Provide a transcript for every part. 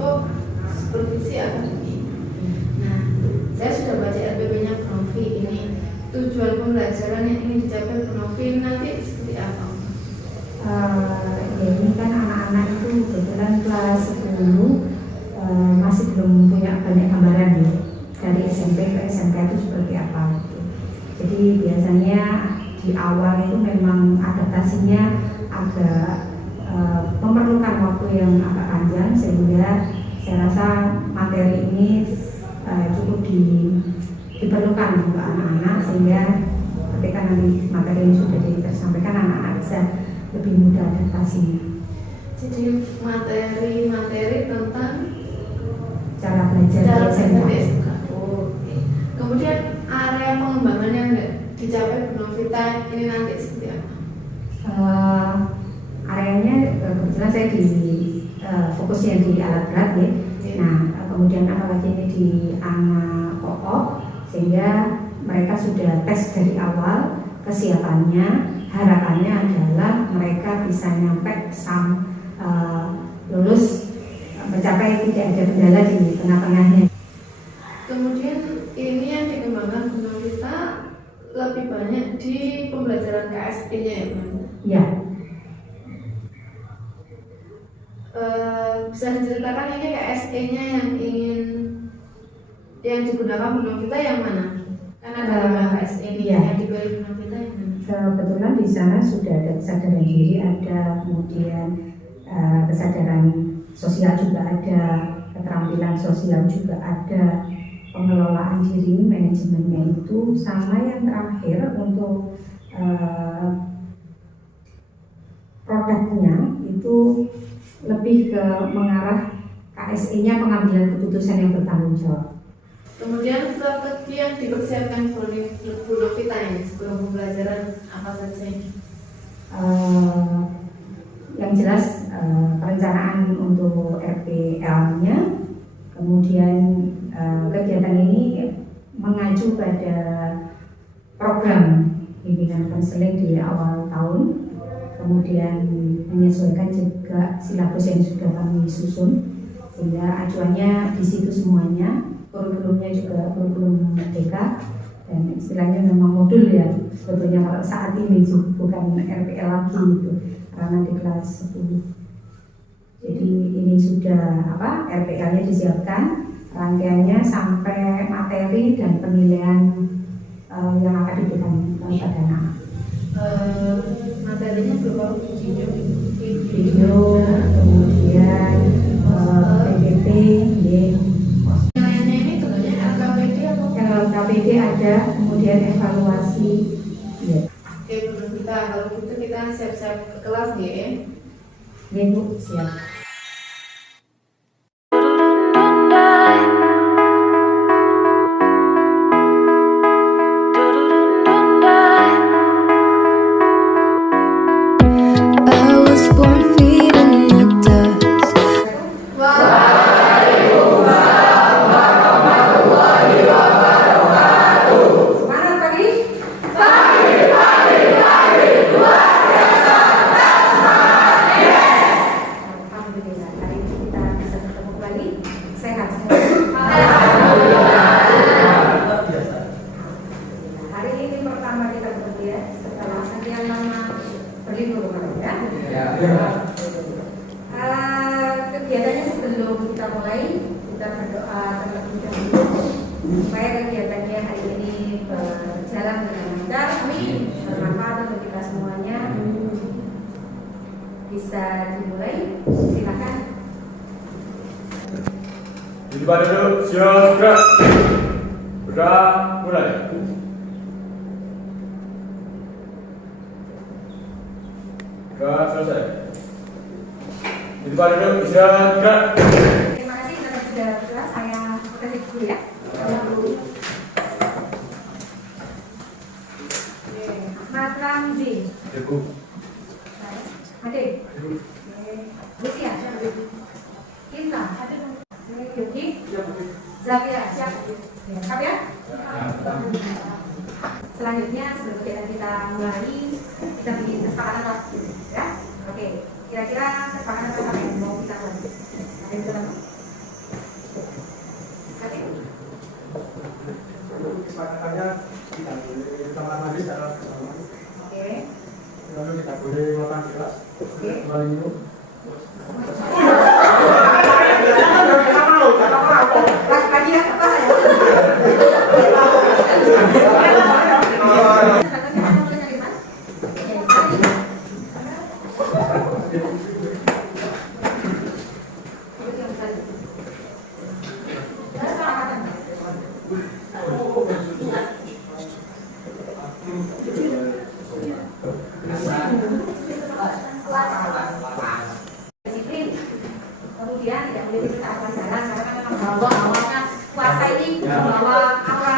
untuk supervisi akademik. Nah, saya sudah baca RPP-nya Bu Novi ini. Tujuan pembelajaran yang ingin dicapai Bu Novi nanti seperti apa? Ya ini kan anak-anak itu kebetulan kelas 10 masih belum punya banyak gambaran ya dari SMP ke SMK itu seperti apa gitu. Jadi biasanya di awal itu memang adaptasinya agak memerlukan waktu yang agak panjang, sehingga saya rasa materi ini cukup diperlukan untuk anak-anak, sehingga ketika nanti materi ini sudah disampaikan, anak-anak bisa lebih mudah adaptasinya. Jadi materi tentang cara belajar SMK. Oke. Kemudian area pengembangan yang dicapai Bu Novita ini nanti seperti apa? Areanya kebetulan saya di fokusnya di alat berat ya. Nah, kemudian apalagi ini di anak koop, sehingga mereka sudah tes dari awal kesiapannya. Harapannya adalah mereka bisa nyampe lulus, mencapai tidak ada kendala di tengah-tengahnya. Kemudian ini yang dikembangkan Bu Novita lebih banyak di pembelajaran KSP-nya ya Bu? Ya. Bisa diceritakan ini KSE-nya yang digunakan Bu Novita yang mana? Karena ada KSE ini yang diberi Bu Novita yang mana? Kebetulan di sana sudah ada kesadaran diri, ada kemudian kesadaran sosial juga ada, keterampilan sosial juga ada, pengelolaan diri, manajemennya itu, sama yang terakhir untuk produknya itu lebih ke mengarah KSE-nya, pengambilan keputusan yang bertanggung jawab. Kemudian strategi yang dipersiapkan Bu Novita ini sebelum pembelajaran apa saja ini? Yang jelas perencanaan untuk RPL-nya, kemudian kegiatan ini mengacu pada program bimbingan konseling di awal tahun, kemudian menyesuaikan juga silabus yang sudah kami susun, sehingga acuannya di situ semuanya. Kurikulumnya juga kurikulum merdeka, dan istilahnya memang modul ya sebetulnya kalau saat ini bukan RPL lagi gitu, karena di kelas 10. Jadi ini sudah RPL-nya disiapkan, rangkaiannya sampai materi dan penilaian yang akan diberikan kepada anak. Materinya berupa video, kemudian PPT, nilainya ini tentunya LKPD atau LKPD ada, kemudian evaluasi. Ya. Oke Bu Novita, kalau gitu kita siap-siap ke kelas ya. Ya Bu, siap. Kegiatannya sebelum kita mulai, kita berdoa terlebih dahulu supaya kegiatannya hari ini berjalan dengan lancar, bermanfaat untuk kita semuanya. Bisa dimulai, silakan. Di depan dulu, siap gerak. Bergerak, mulai. Gerak selesai. Di depan dulu, siap gerak. Terima kasih karena sudah bergerak. Saya kasih dulu ya. Ahmad Ramzi. Cukup. Ade. Lucia. Kinta. Yuki. Zafira. Siap. Siap ya? Selanjutnya sebelum kita mulai, kita bikin kesepakatan waktu ya. Oke. Kira-kira kesepakatan apa yang mau kita buat? Ada yang bilang? Lalu kita boleh makan kelas. Oke. Kembali minum. Lagi ya, apa ya? Disiplin, kemudian tidak boleh kita jalan karena kan memang awalnya puasa ini membawa apa?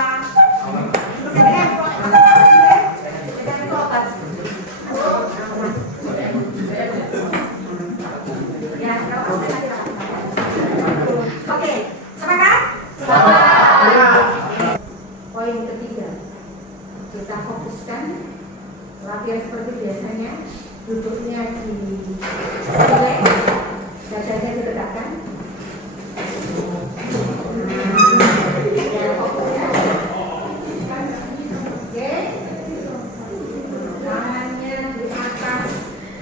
Oke, sepakat? Poin ketiga, kita fokuskan latihan seperti biasanya, duduknya di relax, dadanya ditegakkan. Oke, tangannya di atas,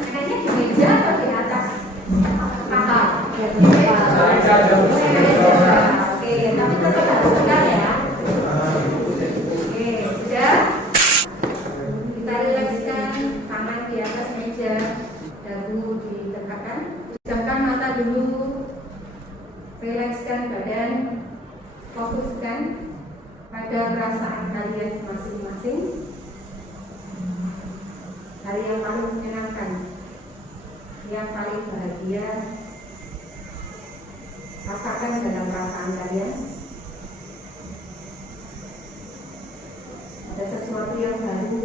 tangannya di meja atau di atas paha? Oke, tapi tetap harus tegak ya. Oke, sudah. Kita rilekskan, tangan di atas meja, dagu ditegakkan. Pejamkan mata dulu, rilekskan badan, fokuskan pada perasaan kalian masing-masing. Hal yang paling menyenangkan, yang paling bahagia, rasakan dalam perasaan kalian. Ada sesuatu yang baru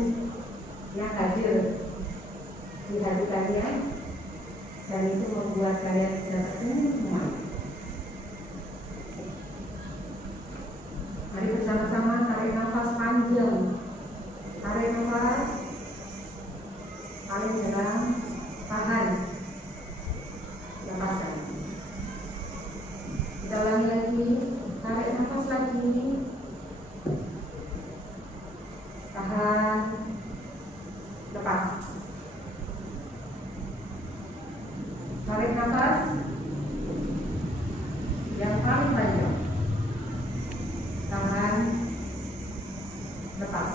yang hadir di hati kalian dan itu membuat kalian bisa tersenyum semua. Mari bersama-sama tarik nafas panjang, tarik nafas paling dalam, tahan, lepaskan. Kita ulangi lagi, tarik nafas lagi, tahan, lepas. Tarik nafas yang paling panjang, tahan, lepas.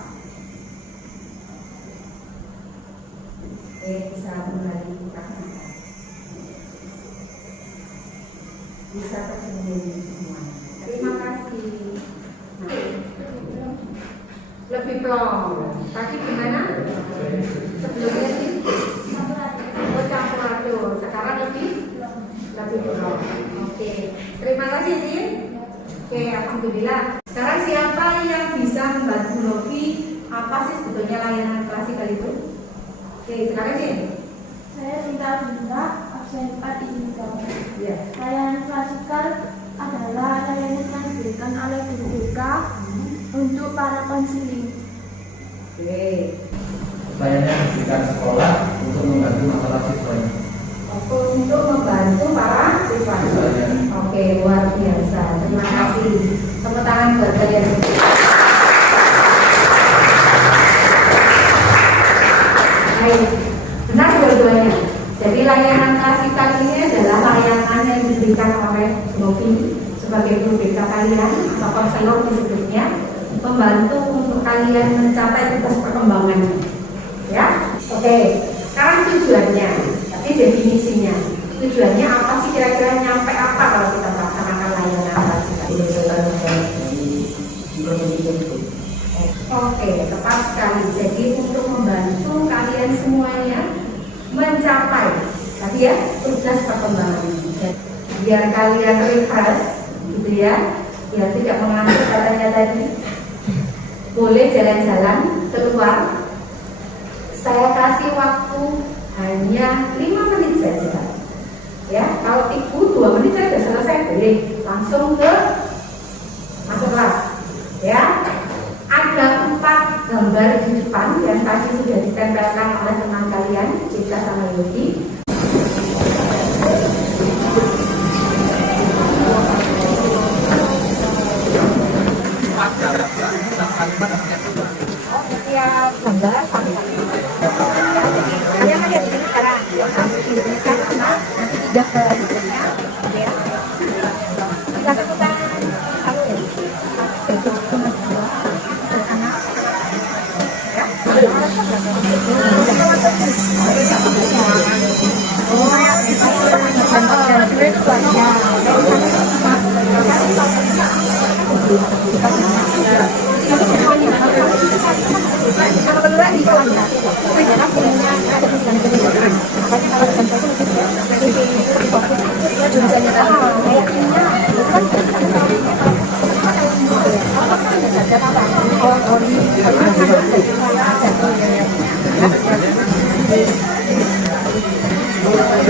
Bisa mulai tangan, bisa tersenyum semua. Terima kasih. Lebih plong. Tadi gimana? Sebelumnya sih? Oh, campur aduk. Sekarang lebih plong. Oke. Terima kasih, Din. Oke, alhamdulillah. Sekarang siapa yang bisa membantu Novi? Apa sih sebetulnya layanan klasikal itu? Oke, silakan, Din. Saya Sinta Bunda, absen 4 izin kamu. Iya. Layanan klasikal adalah layanan yang diberikan oleh guru BK untuk para konseling. Oke. Layanan yang diberikan sekolah untuk membantu masalah siswanya. Untuk membantu para siswa. Oke, luar biasa. Terima kasih. Tepuk tangan buat kalian. Baik, benar dua-duanya. Jadi layanan klasikal ini adalah layanan yang diberikan oleh Novi sebagai guru BK kalian atau konselor disebutnya, membantu untuk kalian mencapai tugas perkembangan. Ya, oke. Sekarang tujuannya, tapi definisinya. Tujuannya apa sih kira-kira, nyampe apa kalau kita melaksanakan layanan klasikal ini? Oke, tepat sekali. Jadi untuk membantu kalian semuanya mencapai tadi ya tugas perkembangan. Biar kalian refresh, gitu ya. Biar tidak mengantuk katanya tadi. Boleh jalan-jalan keluar. Saya kasih waktu hanya 5 menit saja. Ya, kalau ibu 2 menit saya sudah selesai, boleh langsung ke masuk kelas. Ya. Ada 4 gambar di depan yang tadi sudah ditempelkan oleh teman kalian, Citra sama Yogi. Setiap gambar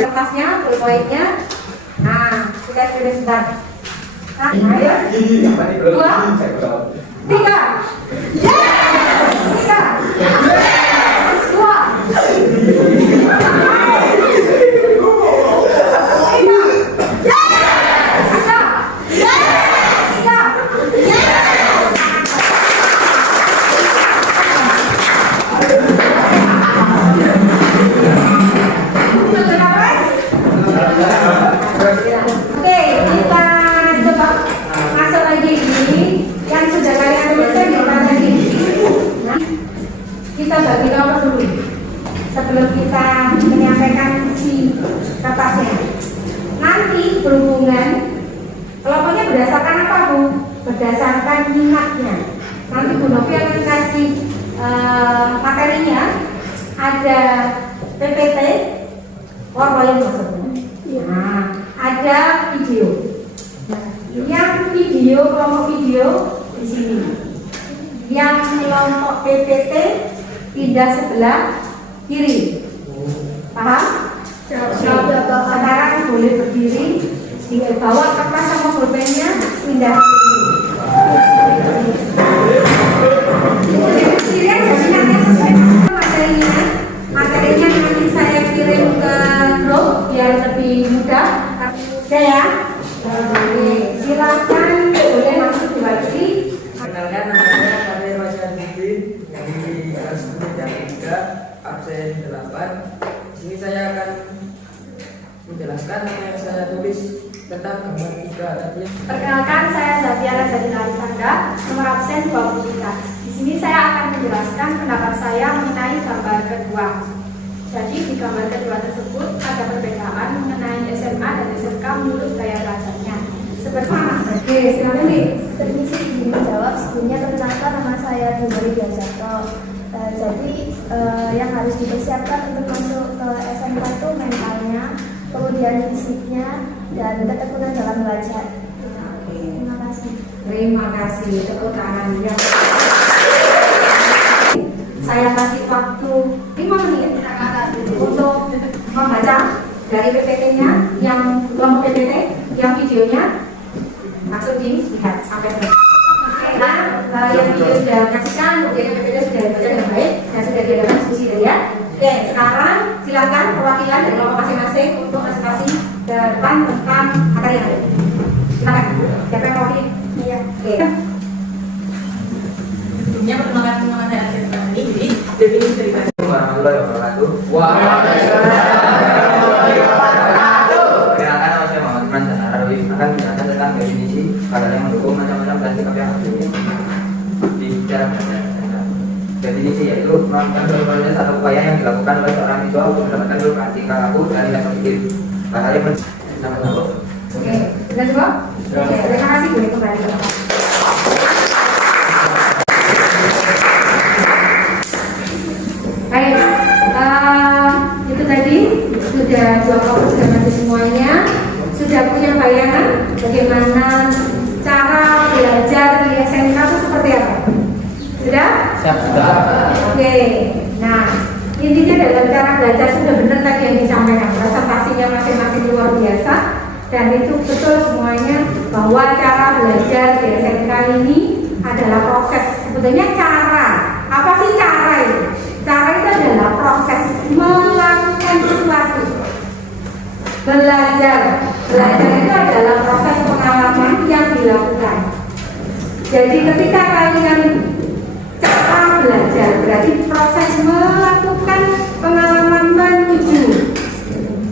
Kertasnya, poinnya. Nah, kita sudah sebentar. Nah, ayo. 2, 3. Tiga.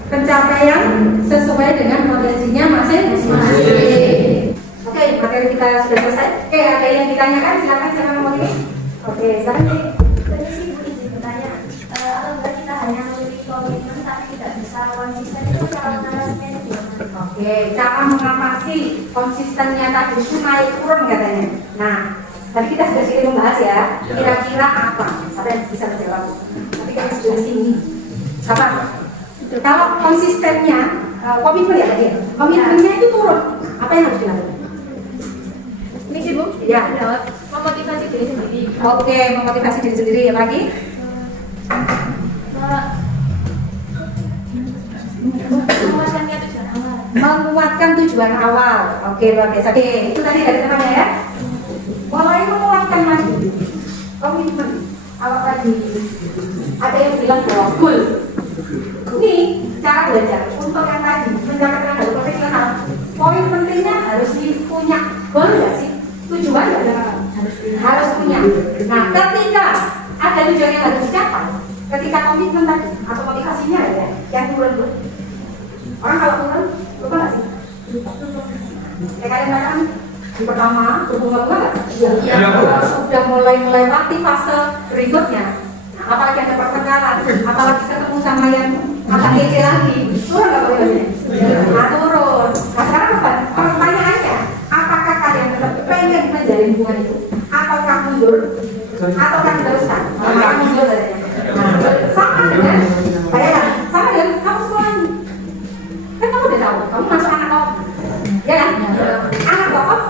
'Pencapaian ditanyakan, silakan siapa yang mau ini. Oke, silakan sih. Permisi Bu, izin bertanya. Apabila kita hanya memiliki komitmen tapi tidak bisa konsisten, itu cara mengatasinya itu gimana? Oke, cara mengatasi konsistennya tadi itu naik turun katanya. Nah, tadi kita sudah sedikit membahas ya. Kira-kira apa? Siapa yang bisa menjawab? Tapi kita sudah sini. Apa? Kalau konsistennya, komitmen ya tadi. Komitmennya itu turun. Apa yang harus dilakukan? Ini sih Bu, Ya. jawab memotivasi diri sendiri. Oke, memotivasi diri sendiri. Apa lagi? Menguatkannya tujuan awal. Menguatkan tujuan awal. Oke, luar biasa. Oke, itu tadi dari temannya ya. Mulai menguatkan lagi komitmen. Awal tadi ada yang bilang bahwa goal. Ini cara belajar untuk yang tadi mendapatkan hal profesional. Poin pentingnya harus punya goal nggak sih? Tujuan nggak ada? Harus punya. Nah, ketika ada tujuan yang harus dicapai, ketika komitmen tadi atau motivasinya ada yang turun. Orang kalau turun, lupa nggak sih? Kayak kalian katakan di pertama berbunga-bunga nggak? Iya, Bu. Sudah mulai melewati fase berikutnya. Nah, apalagi ada pertengkaran, apalagi ketemu sama yang agak kece lagi, turun nggak motivasinya? Nah, turun. Nah, sekarang apa? Pertanyaannya, apakah kalian tetap pengen menjalin hubungan itu? Ataukah mundur? Ataukah diteruskan? Apakah mundur katanya? Nah, sama dengan, bayangkan, sama dengan kamu sekolah ini. Kan kamu udah tahu, kamu masuk anak kok, ya kan? Anak kok,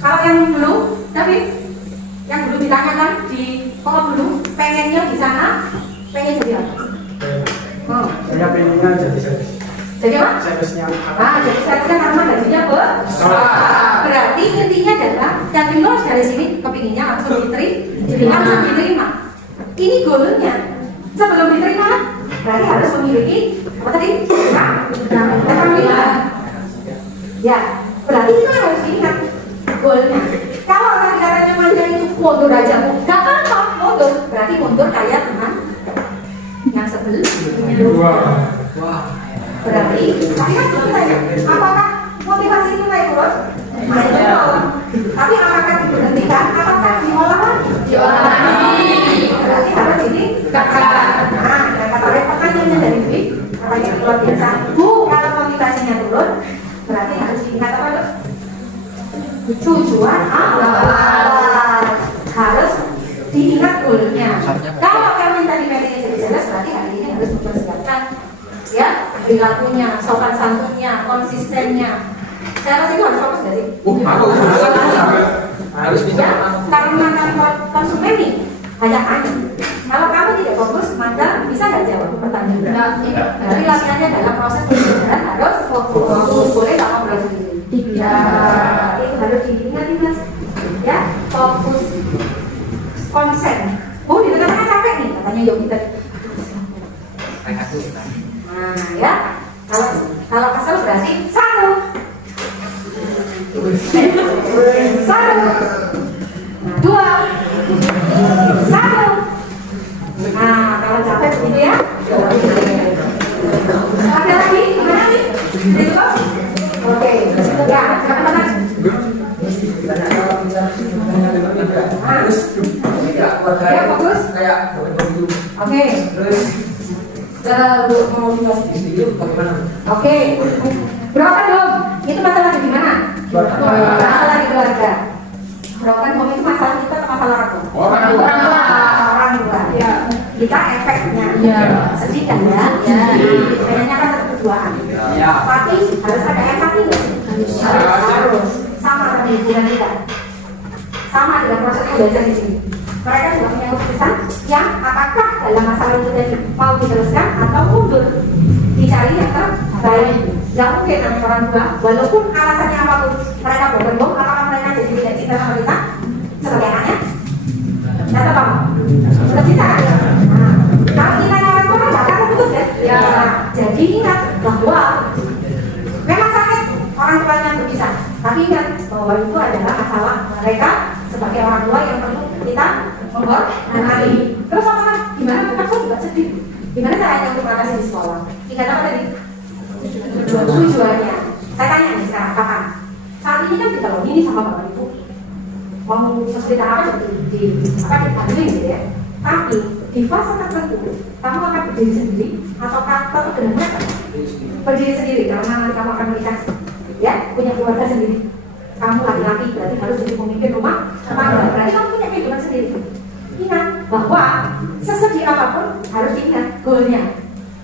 kalau yang dulu, tapi yang dulu ditanyakan di kok dulu, pengennya di sana, pengen jadi apa? Oh, Saya pengennya jadi service. jadi apa? Service-nya Ah, jadi saya karena gajinya berarti intinya adalah yang lulus dari sini kepinginnya langsung diterima. Ini goalnya. Sebelum diterima, berarti harus memiliki apa tadi? Ya, berarti itu yang harus diingat goalnya. Kalau tadi katanya manja itu mundur aja, nggak apa-apa mundur. Berarti mundur kayak teman yang sebelumnya. Wah. Berarti, tapi kan belum tanya, apakah motivasi itu naik turun? Naik turun. Tapi apakah diberhentikan? Apakah diolah lagi? Diolah lagi. Berarti harus ini kakak. Nah, kata pertanyaannya dari Dwi, katanya luar biasa. Bu, kalau motivasinya turun, berarti harus diingat apa tuh? Tujuan awal. Harus diingat goalnya. Kalau kami tadi meetingnya jadi jelas, berarti hari ini harus mempersiapkan ya perilakunya, sopan santunnya, konsistennya. Saya rasa itu harus fokus nggak sih? Harus bisa. Ya, karena kan konsumen nih banyak tanya. Kalau kamu tidak fokus, maka bisa nggak jawab pertanyaan? Jadi latihannya dalam proses pembelajaran harus fokus. Boleh nggak ngobrol sendiri? Ya, itu harus diingat-ingat. Ya, fokus, konsen. Oh, di tengah-tengah capek nih, katanya Yogi tadi. Nah, ya, kalau kesel berarti satu. Nah, dua. Satu. Nah, kalau capek begitu ya. Ada lagi? Mana nih? Itu? Oke. Ya, silakan. Ya, fokus. Oke. Cara memotivasi. Oke. Broken home itu masalah di mana? Masalah di keluarga. Broken home itu masalah kita atau masalah aku? Orang tua. Orang tua. Ya. Kita efeknya. Ya. Sedih kan ya? Ya. Kayaknya kan satu berduaan. Ya. Tapi harus ada empati nggak? Harus. Sama dengan hubungan kita. Sama dengan proses belajar di sini. Mereka juga punya keputusan yang apakah dalam masalah itu tadi mau diteruskan atau mundur, dicari yang terbaik. Gak mungkin namanya orang tua, walaupun alasannya apapun mereka berbohong, apakah mereka jadi tidak cinta sama kita sebagai anaknya? Tidak tahu. Sudah cinta kan? Nah, kalau cintanya orang tua kan gak akan putus ya? Ya. Jadi ingat bahwa memang sakit orang tuanya berpisah, tapi ingat bahwa itu adalah masalah mereka sebagai orang tua yang perlu kita menghormati. Terus apa? Gimana? Kan juga sedih. Gimana caranya untuk mengatasi di sekolah? Ingat apa tadi? Tujuannya. Saya tanya nih sekarang, kapan? Saat ini kan kita loh ini sama bapak ibu. mau mesti tahap di handling gitu ya. Tapi di fase tertentu kamu akan berdiri sendiri atau kamu dengan mereka berdiri sendiri karena nanti kamu akan menikah ya, punya keluarga sendiri. Kamu laki-laki berarti harus jadi pemimpin rumah tangga, berarti kamu punya kehidupan sendiri. Ingat bahwa sesedih apapun harus diingat goalnya.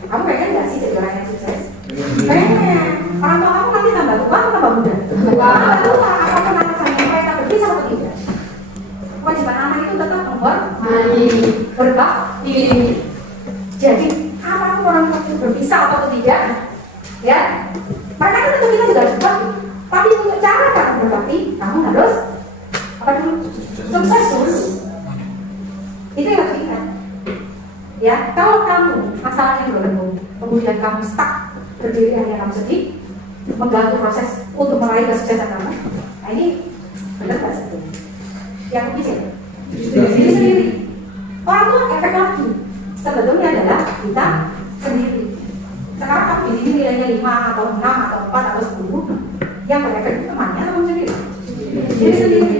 Kamu pengen nggak sih jadi orang yang sukses? Pengen. Orang tua kamu nanti tambah tua atau tambah muda? Tambah tua. Apakah anak saya mereka berpisah atau tidak? Kewajiban anak itu tetap menghormati, berbakti. Jadi apapun orang tua itu berpisah atau tidak, ya mereka itu tentu kita juga harus berbakti. Tapi untuk cara kamu berbakti, kamu harus apa dulu? Sukses dulu. Itu yang harus diingat. Ya, kalau kamu masalahnya berlalu, kemudian kamu stuck berdiri hanya kamu sedih, mengganggu proses untuk meraih kesuksesan kamu. Nah ini benar nggak sih? Yang ketiga, diri sendiri. Orang tua efek lagi. Sebetulnya adalah kita sendiri. Sekarang kamu di sini nilainya 5 atau 6 atau 4 atau 10, yang berefek itu temannya atau kamu sendiri? Diri sendiri.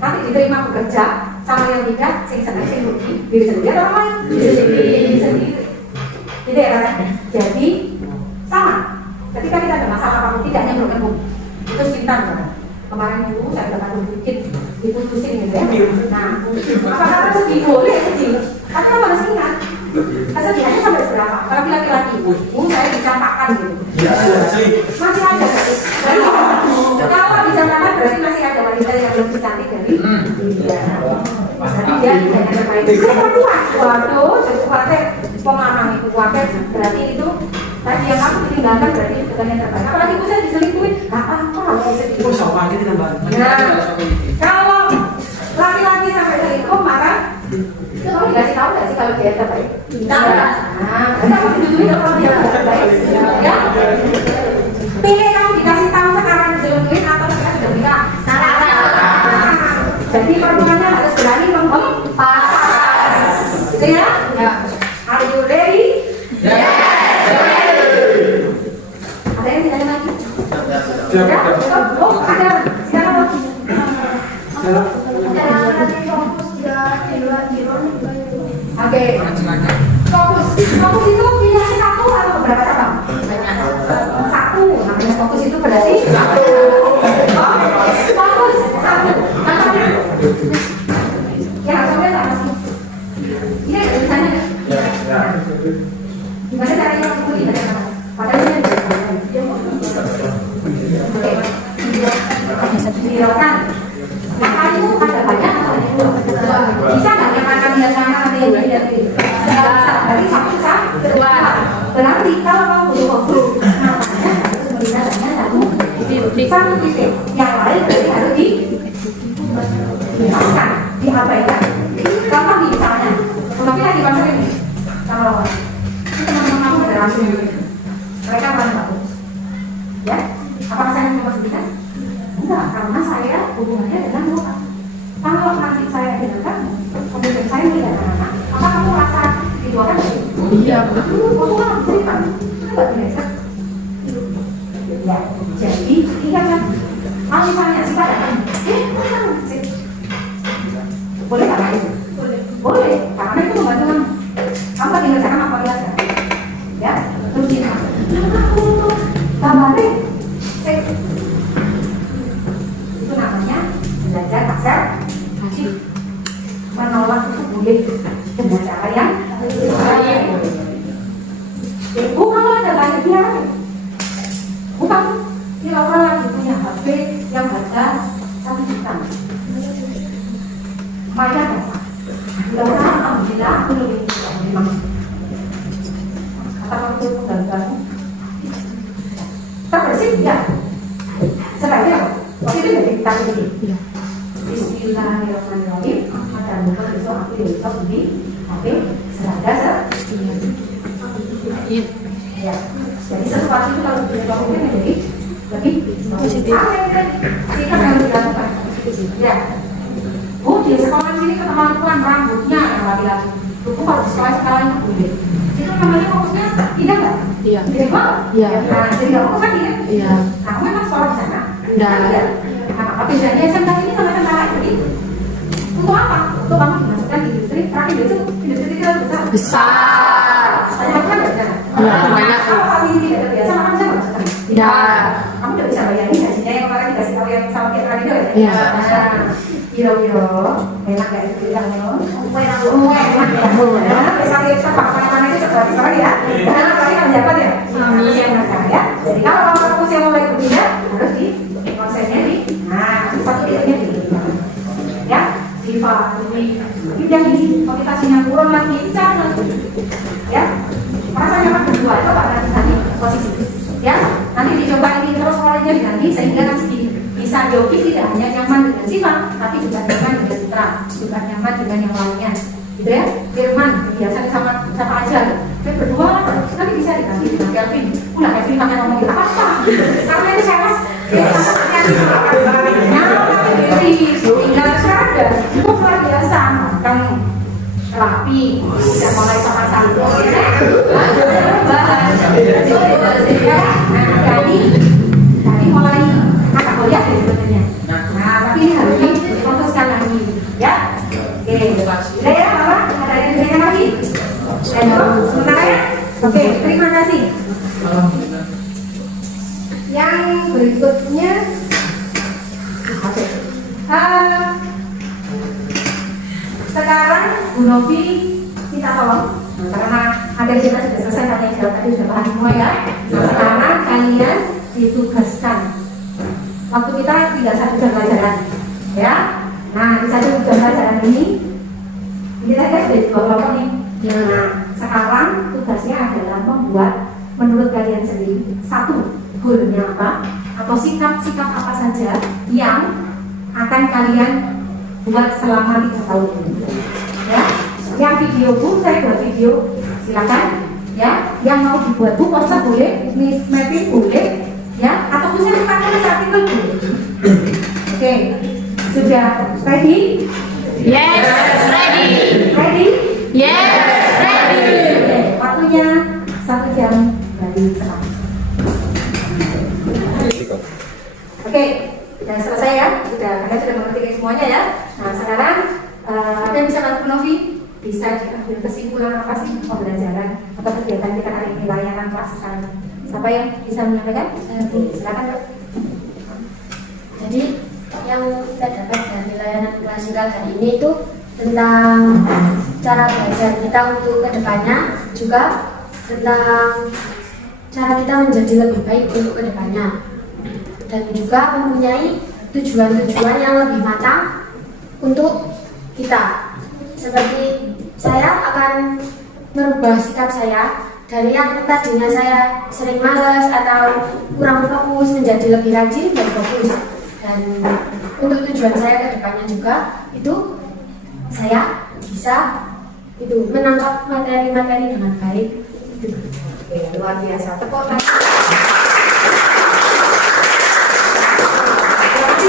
Nanti diterima bekerja sama yang tidak, sing senang sing rugi, diri sendiri atau orang lain? Diri sendiri. Gitu ya kan? Jadi sama. Ketika kita ada masalah apapun, tidak hanya broken home, itu cinta kan? Kemarin dulu saya dapat sedikit diputusin gitu ya. Nah, apakah sedih? Boleh sedih. Tapi kamu harus ingat, kesedihannya sampai berapa? Kalau laki-laki, saya dicampakkan gitu. Masih ada. Kalau dicampakkan berarti masih ada wanita yang lebih cantik dari dia. Jadi dia tidak terbaik. Saya perempuan. Waduh, sesuatu pemanang itu wadah. Berarti itu tadi yang aku ditinggalkan berarti bukan yang terbaik. Apalagi aku saya diselingkuhin, nggak apa-apa. Nah, kalau laki-laki sampai selingkuh, maka itu kamu dikasih tahu nggak sih kalau dia terbaik? Nah, kamu didudukin kalau dia terbaik. Ya, pilih kamu dikasih tahu sekarang diselingkuhin atau mereka sudah nikah. Jadi perempuannya harus berani menghempas. Gitu ya? Are you ready? Ada yang tidak lagi? Oh, ada. Silakan lagi. Oke. Fokus itu pilihan satu atau berapa cabang? Satu. Namanya fokus itu berarti fokus satu. Ya, sampai tak masih. Ini ada tulisannya nggak? Gimana caranya waktu itu tidak ada? Padahal ini ada. Oke. Silakan. Maka itu ada banyak atau ada dua? Bisa nggak yang makan lihat sana ada yang lihat ini? Berarti satu dua. Berarti kalau kamu butuh waktu, namanya harus melihat hanya satu titik. Yang lain berarti harus dilepaskan, diabaikan. Contoh misalnya, tapi lagi pasang ini. Kalau teman-teman aku ada langsung, mereka paling bagus. Ya, apakah saya mau sebutkan? Enggak, karena saya hubungannya dengan Tuhan. Kalau nanti saya dengan kamu, kemudian saya tidak anak-anak, maka kamu merasa dijualkan? Iya, betul. Kamu kan cerita, enggak biasa. Ya, jadi ingat kan, kalau misalnya sifat datang, boleh nggak itu? Boleh, karena itu membantu kamu. Kamu lagi ngerjakan apa biasa? Ya, terus dia, aku kabarin, itu namanya belajar pasar kasih menolak itu boleh dengan cara yang baik. Bukan ada banyak dia, bukan dia orang lagi punya HP yang baca 1 juta. Maya berapa? Mudah-mudahan alhamdulillah aku lebih memang. Kata waktu itu gagal. Terbersih ya. Sebaiknya waktu itu jadi kita begini. Bismillahirrahmanirrahim. Ada lupa besok aku besok beli HP serada ya. Jadi sesuatu itu kalau berubah menjadi lebih positif. Kita yang dilakukan. Ya. Oh, di sekolah sini ketemuan rambutnya yang laki-laki. Itu kalau di sekolah itu boleh. Itu namanya fokusnya tidak nggak? Iya. Tidak. Iya. Nah, jadi nggak fokus lagi ya? Iya. Nah, kamu memang sekolah di sana? Tidak. Nah, apa bedanya SMK ini sama SMK lain? Jadi Untuk apa? Untuk kamu dimasukkan di industri. Terakhir itu industri kita besar. Besar. Saya makan nggak bisa. Ya, banyak. Kalau saat ini tidak terbiasa makan bisa nggak bisa. Tidak. Kamu udah bisa bayangin gajinya yang kemarin dikasih tahu yang sama kayak tadi ya? Iya. Biro-biro, enak gak itu bilangnya? Enak ya. Sekali kita pakai mana itu terjadi sekarang ya. Karena kalian menjabat ya. Amin. Ya. Jadi kalau kampus yang mulai berbeda harus di konsennya di. Nah, satu titiknya di. Ya, Siva, ini udah ini motivasinya turun lagi, jangan. Ya, merasa nyaman berdua coba nanti posisi. Ya, nanti dicoba ini terus mulainya diganti sehingga nanti bisa joki tidak hanya nyaman dengan Siva, tapi juga nyaman dengan Citra, juga nyaman dengan yang lainnya, gitu ya. Firman biasa sama aja, tapi berdua nanti bisa diganti dengan Kelvin. Udah Kelvin pakai ngomong apa? Karena itu saya mas, tinggal sekarang ada cukup luar biasa, kamu rapi, tidak mulai sama satu, bahas, tadi mulai agak goyah sebenarnya. Nah, tapi ini harus difokuskan lagi, ya. Oke, udah ya, apa? Ada yang ditanyakan lagi? Sementara ya? Oke, terima kasih. Yang berikutnya, oke. Sekarang Bu Novi kita tolong, karena agar kita sudah selesai tanya jawab tadi sudah paham semua ya. Nah, sekarang kalian ditugaskan. Waktu kita tidak 1 jam pelajaran, ya. Nah, di 1 jam pelajaran ini kita sudah di 2 kelompok nih. Nah, sekarang tugasnya adalah membuat menurut kalian sendiri satu goalnya apa atau sikap-sikap apa saja yang akan kalian buat selama 3 tahun ini. Ya, yang video pun saya buat video, silakan. Ya, yang mau dibuat bu poster boleh, mapping boleh, ya, ataupun saya pakai artikel boleh. Oke, sudah ready? Yes, ready. Ready? Yes, ready. Oke, waktunya 1 jam dari sekarang. Oke, dan selesai ya, Anda sudah mengerti semuanya ya. Nah sekarang ada yang bisa bantu Novi, bisa diambil kesimpulan apa sih pembelajaran atau kegiatan kita hari ini, layanan kelas sekarang. Siapa yang bisa menyampaikan? Silakan Pak. Jadi yang kita dapat dari layanan klasikal hari ini itu tentang cara belajar kita untuk kedepannya, juga tentang cara kita menjadi lebih baik untuk kedepannya, dan juga mempunyai tujuan-tujuan yang lebih matang untuk kita. Seperti saya akan merubah sikap saya dari yang tadinya saya sering malas atau kurang fokus menjadi lebih rajin dan fokus. Dan untuk tujuan saya ke depannya juga itu saya bisa menangkap materi-materi dengan baik. Oke, luar biasa. Tepuk tangan.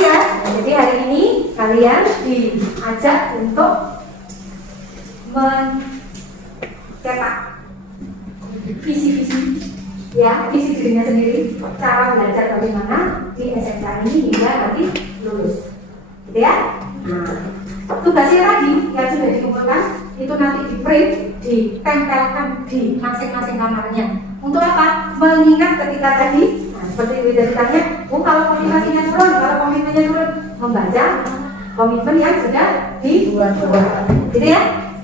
Ya, jadi hari ini kalian diajak untuk mencetak visi-visi, ya, visi dirinya sendiri, cara belajar bagaimana di SMK ini hingga nanti lulus, gitu ya. Nah, tugasnya tadi yang sudah dikumpulkan itu nanti di print, ditempelkan di masing-masing kamarnya. Untuk apa? Mengingat ketika tadi, nah, seperti Wida ditanya, kalau motivasinya turun, kalau komitmennya turun, membaca komitmen yang sudah dibuat, gitu ya.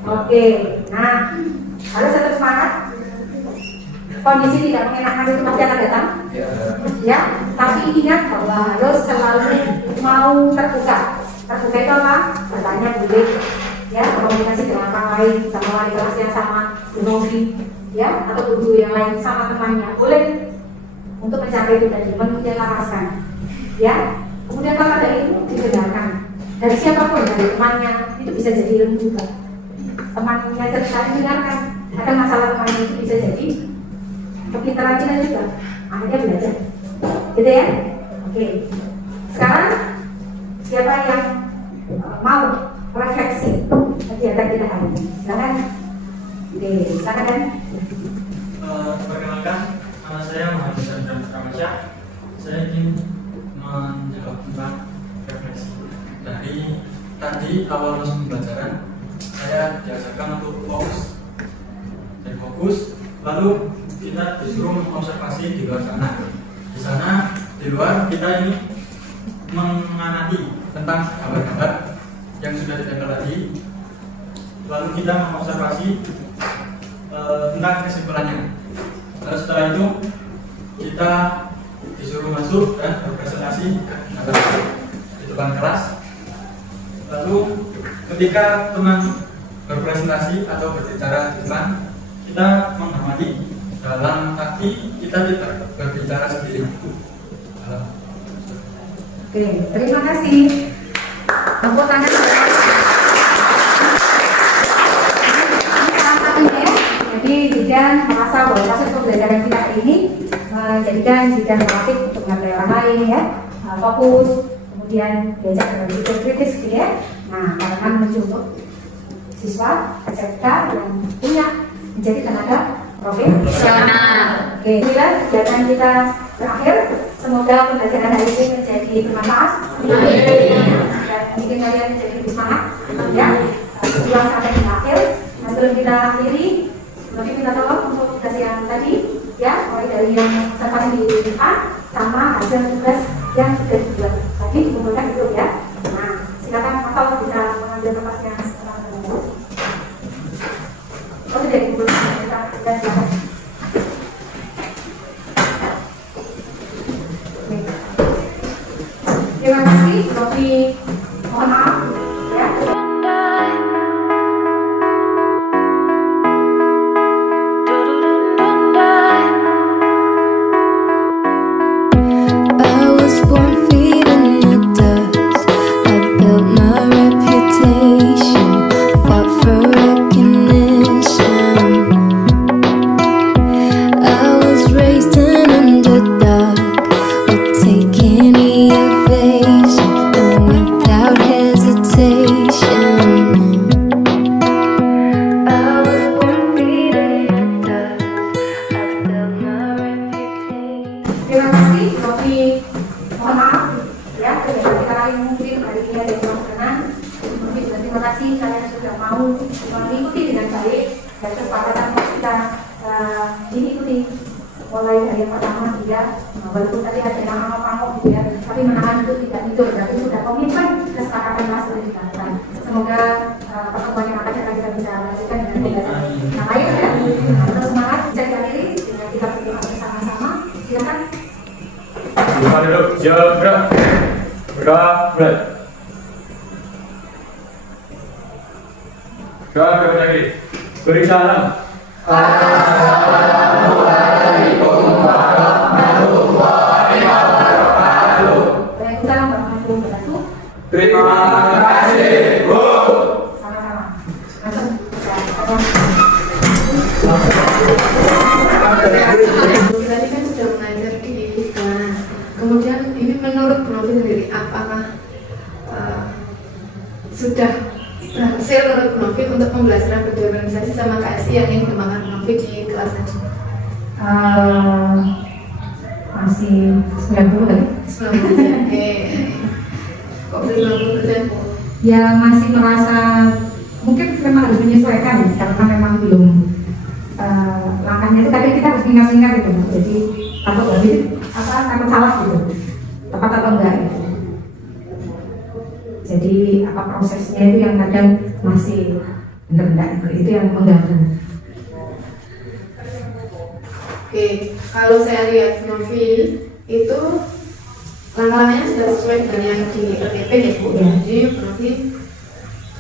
Oke, nah harus tetap semangat. Kondisi tidak mengenakan itu pasti akan datang, ya. Tapi ingat bahwa harus selalu mau terbuka. Terbuka itu apa? Bertanya boleh, ya, komunikasi dengan orang lain, sama wali kelas yang sama, Novi, ya, atau guru yang lain sama temannya boleh untuk mencapai itu tadi, menyelaraskan, ya. Kemudian kalau ada ilmu didengarkan dari siapapun, dari temannya, itu bisa jadi ilmu juga. Temannya cerita didengarkan, ada masalah temannya itu bisa jadi kepintaran kita juga, akhirnya belajar, gitu ya. Oke, sekarang siapa yang mau refleksi kegiatan kita hari ini? Silakan. Oke, silakan kan. Perkenalkan, nama saya Muhammad Syahdan Pramasya. Saya ingin menjawab tentang refleksi dari tadi tadi awal masuk pembelajaran saya diajarkan untuk fokus dan fokus, lalu kita disuruh mengobservasi di luar sana. Di sana, di luar kita ini mengamati tentang gambar-gambar yang sudah ditempel tadi, lalu kita mengobservasi tentang kesimpulannya. Lalu setelah itu kita disuruh masuk dan berpresentasi di depan kelas. Lalu ketika teman berpresentasi atau berbicara di depan, kita mengamati dalam arti kita tidak berbicara sendiri. Oke, terima kasih. Tepuk tangan. Ini salah satunya ya. Jadi Zidan merasa bahwa proses pembelajaran kita ini menjadikan Zidan terlatih untuk menghargai orang lain ya, fokus, kemudian diajak berpikir kritis gitu ya. Nah, karena menuju untuk siswa SMK yang punya menjadi tenaga profesional. Oke, inilah kegiatan kita terakhir. Semoga pembelajaran hari ini menjadi bermanfaat. Dan bikin kalian menjadi lebih semangat. Ya, berjuang sampai di akhir. Nah, sebelum kita akhiri, lebih minta tolong untuk tugas yang tadi, ya, mulai dari yang sampai di depan sama hasil tugas yang sudah dibuat tadi dikumpulkan itu ya. Nah, silakan atau bisa mengambil kertasnya sekarang dulu. Oh, sudah dikumpulkan kita dan silakan. Terima kasih, Rofi. Mohon maaf ya. I was born feeding the dust. I built my reputation, fought for recognition. I was raised an underdog, would take any evasion, and without hesitation. I was born feeding the dust. I built my reputation. Terima kasih, Rofi. Mohon maaf ya, kegiatan kita kali mungkin hari ini ada yang kurang berkenan. Rofi juga terima kasih kalian sudah mau mengikuti dengan baik dan kesepakatan kita diikuti mulai dari yang pertama dia, walaupun tadi ada yang pamuk gitu ya, tapi menahan itu tidak tidur, berarti sudah komitmen kesepakatan mas sudah dilakukan. Semoga pertemuan yang akan kita bisa lanjutkan dengan pembelajaran yang lain ya. Terus semangat, jaga diri dengan kita berdoa bersama-sama. Silakan. Lima duduk, siap gerak. Gerak, mulai. Gerak ke lagi. Beri salam. Waalaikumsalam warahmatullahi wabarakatuh. Terima kasih, Bu. Sama-sama. Langsung. Tadi kan sudah mengajar di IPA. Kemudian ini menurut Novi sendiri, apakah sudah berhasil menurut Novi untuk pembelajaran berorganisasi sama KSI yang ingin dikembangkan Novi di kelas tadi? Masih 90 kan? 90%. Kok belum 90%? Ya masih merasa mungkin memang harus menyesuaikan ya, karena memang belum langkahnya itu tadi kita harus ingat-ingat gitu. Jadi takut takut salah gitu, tepat atau enggak gitu. Jadi apa prosesnya itu yang kadang masih benar enggak itu yang mengganggu. Oke, kalau saya lihat Novi itu langkah-langkahnya sudah sesuai dengan yang di RTP ya Bu. Ya. Jadi Novi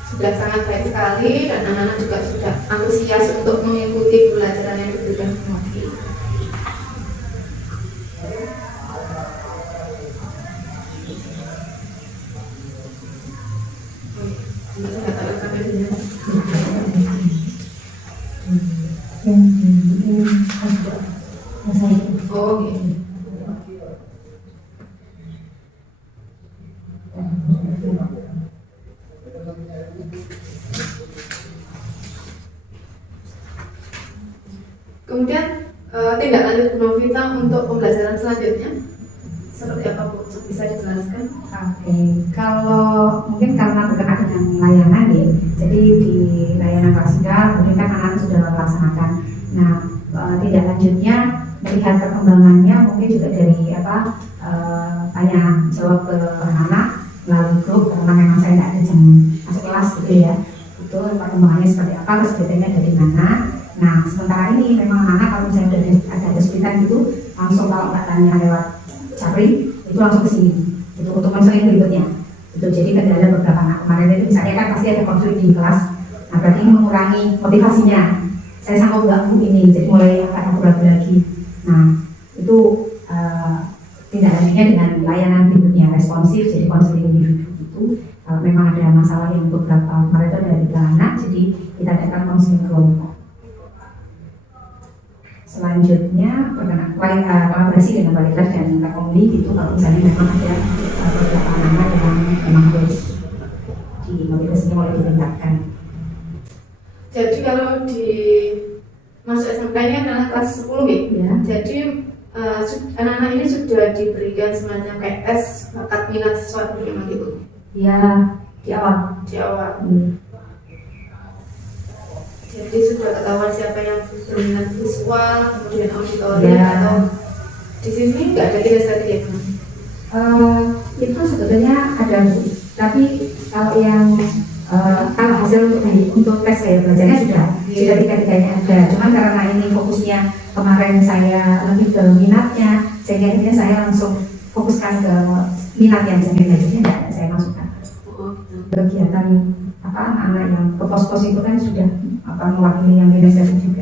sudah sangat baik sekali dan anak-anak juga sudah antusias untuk mengikuti pembelajaran yang diberikan Novi. Oh, gitu. Kemudian tindak lanjut Bu Novita untuk pembelajaran selanjutnya seperti apa Bu? Bisa dijelaskan? Oke, kalau mungkin karena berkenaan dengan layanan ya, jadi di layanan klasikal mungkin kan anak sudah melaksanakan. Nah, tindak lanjutnya melihat perkembangannya mungkin juga dari tanya jawab ke anak melalui grup, karena memang saya tidak ada jam masuk kelas gitu ya. Itu perkembangannya seperti apa, kesulitannya dari mana. Nah, sementara ini memang anak kalau misalnya ada kesulitan gitu, langsung kalau nggak tanya lewat Capri itu langsung ke sini. Itu untuk konseling berikutnya. Itu jadi kendala beberapa anak kemarin itu misalnya kan pasti ada konflik di kelas. Nah, berarti mengurangi motivasinya. Saya sanggup nggak Bu ini, jadi mulai akan ragu lagi. Nah, itu tindak lanjutnya dengan layanan berikutnya responsif, jadi konseling individu itu. Kalau memang ada masalah yang beberapa kemarin itu ada 3 anak, jadi kita adakan konseling kelompok. Selanjutnya kolaborasi dengan wali kelas dan Kakomli gitu, kalau misalnya memang ada beberapa anak yang memang harus di motivasinya mulai ditingkatkan. Jadi kalau di masuk SMK-nya adalah kelas 10 Ya. Jadi anak-anak ini sudah diberikan semacam kayak tes bakat minat sesuatu memang gitu Ya, di awal. di awal. Jadi sudah ketahuan siapa yang berminat visual, kemudian auditori Ya. atau di sini nggak ada tadi ya Bu? Itu sebetulnya ada Bu, tapi kalau yang kalau hasil untuk tes saya belajarnya sudah tiga-tiganya ada. Cuman karena ini fokusnya kemarin saya lebih ke minatnya, sehingga akhirnya saya langsung fokuskan ke minatnya, jadi belajarnya tidak ada saya masukkan. Kegiatan anak-anak yang ke pos-pos itu kan sudah mewakili yang beda juga.